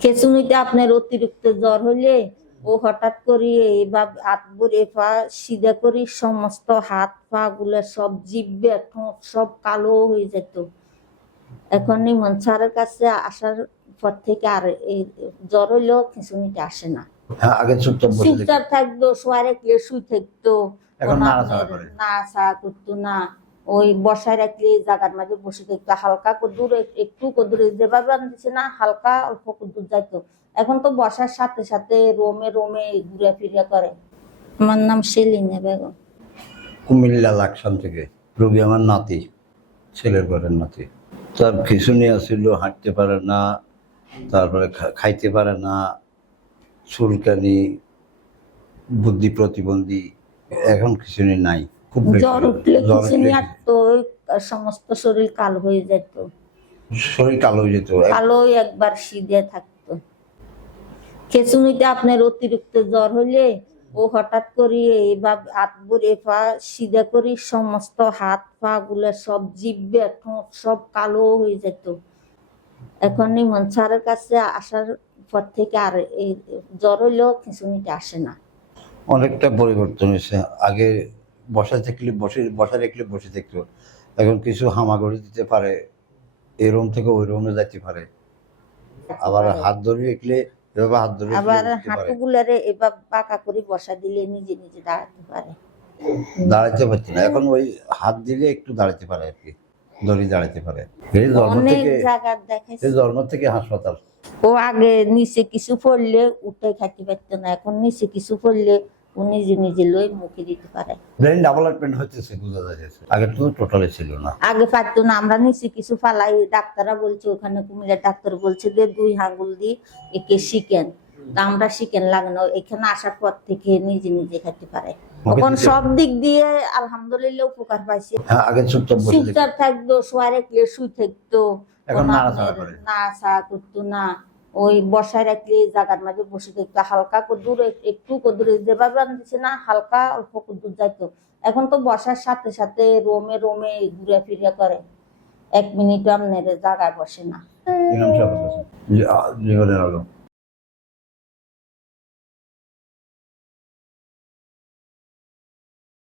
খেসুনিতে আপনার অতিরিক্ত জ্বর হলে ও হঠাৎ করে এইভাবে হাত ভরে পা সিধা করে সমস্ত হাত পা গুলা সব জিব্বে ঠোঁট সব কালো হয়ে যেত। এখন নিমন স্যারের কাছে আসার পর থেকে আর এই জ্বর হইলেও খিঁচুনিতে আসে না। হ্যাঁ আগে চুপচাপ চুপচাপ থাকতো শোয়া রাখলে শুই থাকতো। এখন করে। নাড়াচাড়া করতো না। ওই বসায় রাখলে জায়গার মাঝে বসে থাকতো। হালকা কদ্দুর একটু কদ্দুর যেভাবে আনতেছে না, হালকা অল্প কদ্দুর যাইতো। এখন তো বসার সাথে সাথে রোমে রোমে ঘুরে ফিরে করে। আমার নাম সেলিনা বেগম। কুমিল্লা লাকসাম থেকে। রোগী আমার নাতি, ছেলের ঘরের নাতি। তার খিচুনি আসছিল হাঁটতে পারে না, তারপরে খাইতে পারে না, চুলকানি, বুদ্ধি প্রতিবন্ধী, এখন খিচুনি নাই। খুব জ্বর উঠলে খিচুনি উঠলে তো ওই সমস্ত শরীর কালো হয়ে যেত। শরীর কালো হয়ে যেত কালো একবার সিদে থাকতো। খেসুনিতে আপনার অতিরিক্ত জ্বর হলে ও হঠাৎ করে হাত ভরে পা সিধা করে সমস্ত হাত পা গুলা সব জিব্বে ঠোঁট সব কালো হয়ে যেত। এখন নিমন স্যারের কাছে আসার পর থেকে আর এই জ্বর হইলেও খিচুনিতে আসে না। অনেকটা পরিবর্তন হয়েছে। আগে বসা থাকলে বসে বসা রাখলে বসে থাকতো এখন কিছু হামাগুড়ি দিতে পারে এই রুম থেকে ওই রুমে যাইতে পারে। আবার হাত ধরে রাখলে এভাবে হাত ধরে আবার উঠতে হাঁটু গুলারে এবার পাকা করে বসা দিলে নিজে নিজে দাঁড়াতে পারে। দাঁড়াতে পারছে না। এখন ওই হাত দিলে একটু দাঁড়াতে পারে আর কি। দড়ি দাঁড়াতে পারে। এই জন্ম থেকে এই জন্ম থেকে হাসপাতাল। ও আগে নিচে কিছু পড়লে উঠে খাইতে পারতো না। এখন নিচে কিছু পড়লে ও নিজে নিজে লই মুখে দিতে পারে। ব্রেন ডেভেলপমেন্ট হচ্ছে বোঝা যাচ্ছে আগে তো টোটালি ছিল না। আগে পারতো না আমরা নিচে কিছু ফালাই ডাক্তাররা বলছে ওখানে কুমিল্লার ডাক্তার বলছে যে দুই আঙ্গুল দিয়ে একে শিখেন আমরা শিখেন লাগানো এখানে আসার পর থেকে নিজে নিজে খাইতে পারে। তখন সব দিক দিয়ে আলহামদুলিল্লাহ উপকার পাইছে। হ্যাঁ আগে চুপচাপ চুপচাপ থাকতো শোয়া রাখলে শুই থাকতো এখন। নাড়াচাড়া করতো না। ওই বর্ষায় রাখলে জাগার মাঝে বসে থাকতো। হালকা কদ্দুর একটু কদ্দুর যেভাবে আনতেছে না, হালকা অল্প কদ্দুর যাইতো। এখন তো বর্ষার সাথে সাথে রোমে রোমে ঘুরে ফিরে করে। এক মিনিট আপনার জায়গায় বসে না।